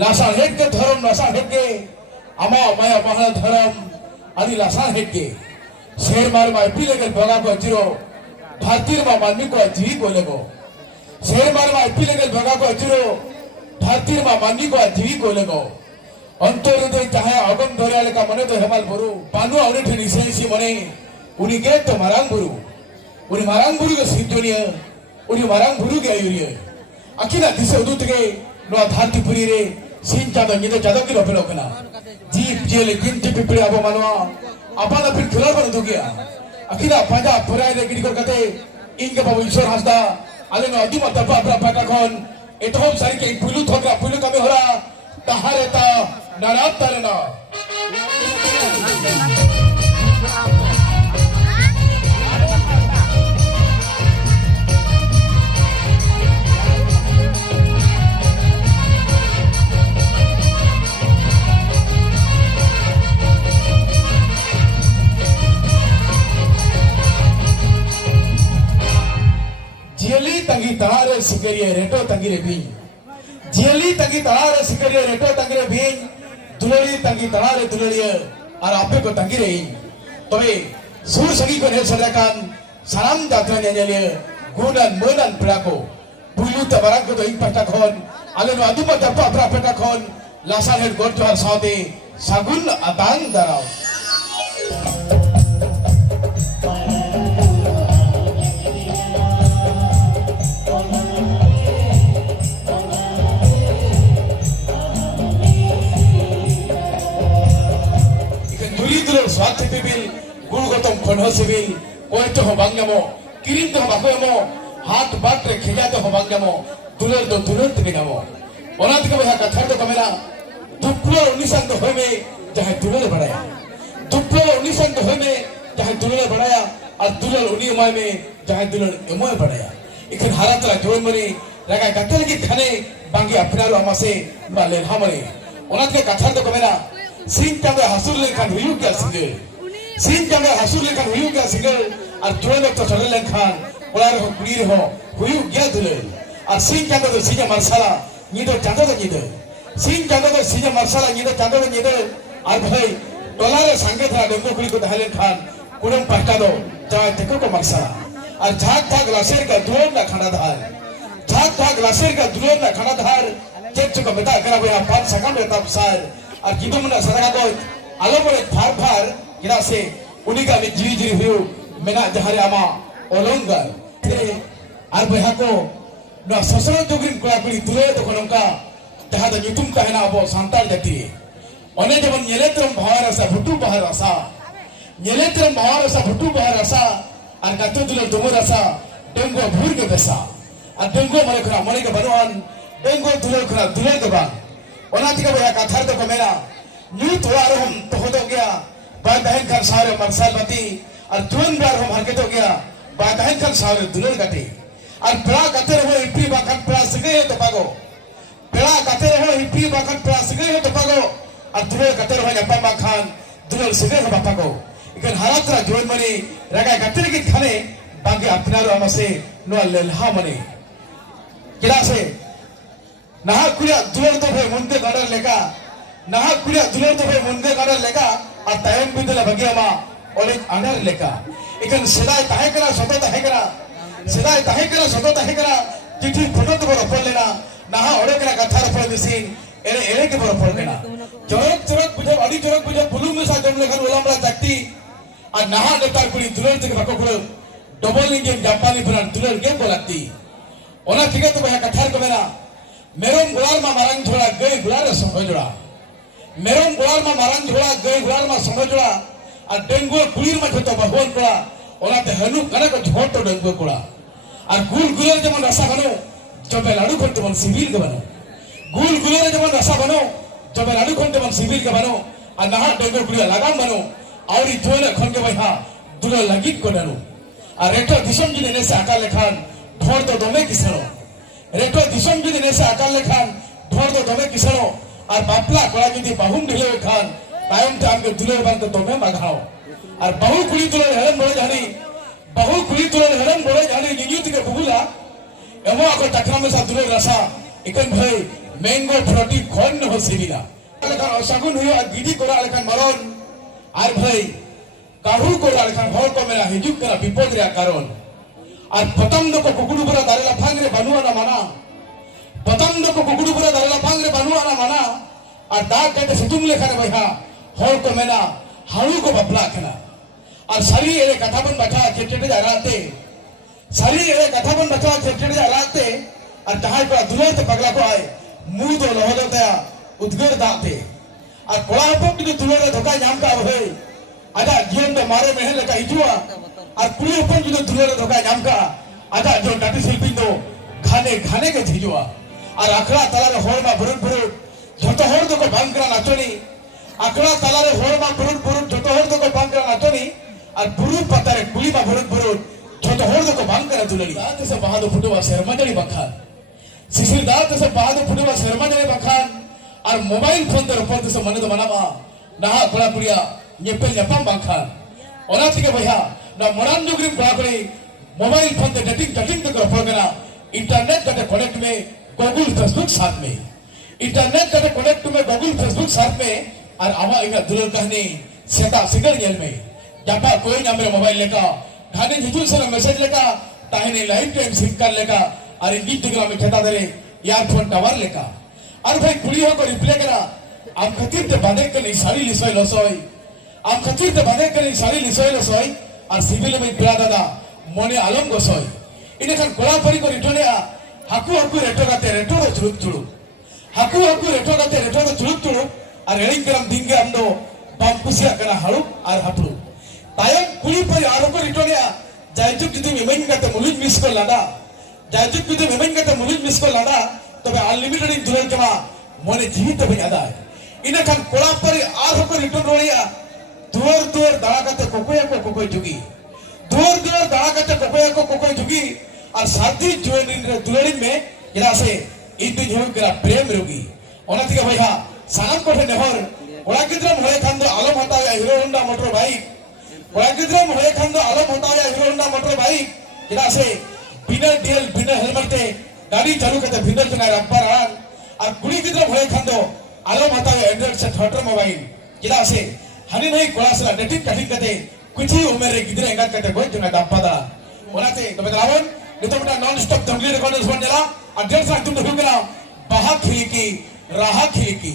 Lasa head के धर्म Lasa head के अमा माया महला धर्म आदि लासा हेड के शेर मार मार पी लेकर बगा को अचिरो भारतीय मा मानवी को अजीब बोलेगो शेर मार मार पी लेकर बगा को अचिरो भारतीय मा मानवी को अजीब बोलेगो अंतोरदय चाहे अगम धोरिया का मने तो हेमाल बुरु पानु अवरे ठे निसेसी मने उनी के तो मारांग बुरु के सिद्धोनिया उनी मारांग बुरु के आयुरिया अकिना दिसे उदुत के नो धारती पुरी रे सीन चादो निदो चादो की रोपे लोकना जीप जेले गिनती पिपड़ी आबो मानवा अपान फिर खिला पर दो गया अकिना पाजा पुराय रे गिरी करते इनके बाबू ईश्वर हंसदा आले नो अदुमा तपा अपना पाटा कौन एतोम सारी के पुलु थोकरा पुलु कमे होला तहारेता नारात तालेना जियली तंगी तड़ारे सिकरिये रेटो तंगी रे भी जियली तंगी तड़ारे सिकरिये रेटो तंगी रे भी दुलड़ी तंगी तड़ारे दुलड़िये और आपे को तंगी रे तबे सूर सगी को ने सदाकान साराम जात्रा नेलिये गुणन मोनन प्राको बुलु तबराक को तो एक पटा खोन आले नो अदुमा दपा अपरा पटा खोन लासा हेड गोट जोहर सादे सागुन अतांग दराव स्वास्थ्य सिविल गुणगतम खंड सिविल ओइतो हो बांगमो किरिम तो बाकोमो हाथ बाट रे खिजा तो हो बांगमो दुलर दो दुलर तके नमो ओनात के बहा कथर तो कमेना दुप्लो उनिसन तो होय में चाहे दुलर बढ़ाया दुप्लो उनिसन तो होय में चाहे दुलर बढ़ाया और दुलर उनी उमाय में चाहे दुलर एमोय बढ़ाया इखन हारातला जोन मने रगा कथर की खाने बांगी अपनारो अमासे बाले हमरे ओनात के कथर तो कमेना सिंह चांदा हसुर लेखान हुयु क्या सिंगल सिंह चांदा हसुर लेखान हुयु क्या सिंगल और जुड़े तो चढ़े लेखान उड़ार हो कुड़ीर हो हुयु क्या दुले और सिंह चांदा तो सीजा मरसाला नीदो चांदा तो नीदो सिंह चांदा तो सीजा मरसाला नीदो चांदा तो नीदो और भाई टोलारे संगे था डेंगू कुड़ी को दहले खान कुड़म पहटा दो जाए देखो को मरसाला और झाग झाग लाशेर का दुलोर ना खाना धार झाग झाग लाशेर का दुलोर ना खाना धार चेक चुका बेटा करा भाई पांच सकम रहता सार और किदो मना सदा को आलो बड़े फार फार गिरा से उनी का जीवी जीवी हुयो मेना जहारे आमा ओलोंगर तेरे और बहा को न ससुर जोगिन कुला कुली दुले तो कोनका जहां द युतुम कहना अबो सांताल जाति ओने जबन नेलेत्रम भावर रसा भुटु बहर रसा नेलेत्रम भावर रसा भुटु बहर रसा और गतो दुले दोमो रसा डेंगो भूर के बेसा और डेंगो मरे खरा मरे के बनवान डेंगो दुले खरा दुले के बा ओनाती का बया कथार तो कमेरा न्यू तोआर हम तो हो तो गया बादहन कर सारे मरसाल मती और तुन बार हम हरके तो गया बादहन कर सारे दुलर गटे और बड़ा कते रहो इपी बाकन बड़ा सगे तो पागो बड़ा कते रहो इपी बाकन बड़ा सगे तो पागो और दुलर कते रहो यपा माखान दुलर सगे हो पागो इकन हारात्रा जोन मने रगा कते की खाने बाकी अपनारो हमसे नो लेलहा मने किला से नहा कुरिया दुलर तो भाई मुंदे गाडर लेका नहा कुरिया दुलर तो भाई मुंदे गाडर लेका और टाइम बिदला बगिया मा ओले अंडर लेका इकन सदाय ताहे करा सतो ताहे करा सदाय ताहे करा सतो ताहे करा चिठी फोटो तो बरो पड़ लेना नहा ओले करा कथा रफल दिसिन एरे एरे के बरो पड़ लेना चोरक चोरक बुझो अडी चोरक बुझो पुलुम में सा जम लेखन ओलामला जाती और नहा नेतार कुड़ी दुलर तक बाको कुड़ डबल इंजन जापानी ब्रांड दुलर के बोलाती ओना ठीक तो बहा कथार को मेरा मेरों गुलार मा मारंग झोला गए गुलार संग जोड़ा मेरों गुलार मा मारंग झोला गए गुलार मा संग जोड़ा और डेंगू कुलीर मा तो भगवान कोड़ा ओनाते हनु कने को झोट तो डेंगू कोड़ा और गुल गुलर जमन रसा बनो जबे लाडू कोन तमन सिविल के बनो गुल गुलर जमन रसा बनो जबे लाडू कोन तमन सिविल के बनो और नहा डेंगू कुलिया लगाम बनो और ई जोने खन के बहा दुला लगित को डनु और रेटो दिसम जी ने से आका लेखान ढोर तो दमे किसरो रेटो दिसम जुदी नेसे आकाल लेखान ढोर तो दमे किसनो और बापला कोड़ा जुदी बाहुम ढिले खान तायम ते आमके दुलर बान तो दमे माघाओ और बहु कुली दुलर हेरन बोले जानी बहु कुली दुलर हेरन बोले जानी नियुत के बुबुला एमो आको टकरा में सा दुलर रसा इकन भाई मैंगो फ्रूटी खन हो सिबिला लेखान असागुन हुआ गिदी कोरा लेखान मरण और भाई काहू कोरा लेखान हर को मेरा हिजुक करा विपद रे कारण और पतंग को कुकुडू बुरा दारेला फांगरे बनुआ ना माना पतंग को कुकुडू बुरा दारेला फांगरे बनुआ ना माना और दाग कहते सितुंग लेखान भैया हर को मेरा हाड़ू को बपला खना और सारी ये कथा बन बैठा चेटे जा राते सारी ये कथा बन बैठा चेटे जा राते और जहां पर दुलर ते पगला को आए मुंह दो लहदता उद्गड़ दाते और कोड़ा हपक जो दुलर धोखा नाम का होए आजा जीवन दो मारे महल लेका हिजुआ और कुड़ी हपक जो दुलर धोखा नाम का आजा जो नाट्य शिल्पी दो खाने खाने के हिजुआ और आखड़ा तलारे होर मा बुरुट बुरुट झोटो होर दो को बांकरा नाचोनी आखड़ा तलारे होर मा बुरुट बुरुट झोटो होर दो को बांकरा नाचोनी और बुरुट पतारे कुली मा बुरुट बुरुट झोटो होर दो को बांकरा दुलड़ी दात से बहादुर फुटवा शर्माजड़ी बखान सिसिल दात से बहादुर फुटवा शर्माजड़ी बखान और मोबाइल फोन तो रपोर से मने तो मनामा नहा कोड़ा कुड़िया ñepel ñapam bangkhan ona thike bhaiya na moran jugrim kola kore mobile phone ते डेटिंग चैटिंग तो रपोर करा इंटरनेट का कनेक्ट में गूगल फेसबुक साथ में इंटरनेट का कनेक्ट में गूगल फेसबुक साथ में और आवा इना दुलर कहने सेता सिंगल जेल में जापा कोई ना मेरे मोबाइल लेका ढाने हिजुल से मैसेज लेका ताहने लाइव टाइम सिंक कर लेका और इंग्लिश डिग्रा में खेता दे ईयरफोन टावर लेका और भाई कुड़ी हो को रिप्ले करा आम खतीर ते बांधे के नहीं साड़ी लिसवाई लसोई आम खतीर ते बांधे के नहीं साड़ी लिसवाई लसोई और सिविल में बिला दादा मोने आलम गोसोई इने खान कोला परी को रिटोने हाकू हाकू रेटो गाते रेटो रो चुड़ुक चुड़ुक हाकू हाकू रेटो गाते रेटो रो चुड़ुक चुड़ुक और रेडिंग करम दिंगे हम दो बांकुसिया कना हाड़ू और हापड़ू तायम कुड़ी परी आरो को रिटोने जायजुक जुदी मेमेन गाते मुलुज मिस को लादा जायजुक जुदी मेमेन गाते मुलुज मिस को लादा तबे अनलिमिटेड दुलर जमा मोने जीवित बन आदा इने खान कोला परी आरो को रिटोन रोड़िया दुवर दुवर दाड़ा गाते कोकोय जुगी दुवर दुवर दाड़ा गाते कोकोय जुगी और साथी जुएलिन रे दुलरिन में इरा से इतु जो करा प्रेम रोगी ओना थिके भैया सानम कोठे नेहर ओड़ा गिद्रम होए खान दो आलम हटाया हीरो होंडा मोटर बाइक ओड़ा गिद्रम होए खान दो आलम हटाया हीरो होंडा मोटर बाइक इरा से बिना डीएल बिना हेलमेट ते गाड़ी चालू करते भिंदर तना रब्बर आन और कुड़ी गिद्रम होए खान दो आलम हटाया एंड्रॉइड से थर्टर मोबाइल इरा से हनी नहीं कोड़ा से डेटिंग कटिंग करते कुछ ही उम्र रे गिद्रे एंगात करते कोई जना दापदा ओना ते तो बतावन नितो बटा नॉन स्टॉप दंगली रिकॉर्डर्स बन जाला और 1.5 साल तुम तो हुकरा बाहा खिलकी राहा खिलकी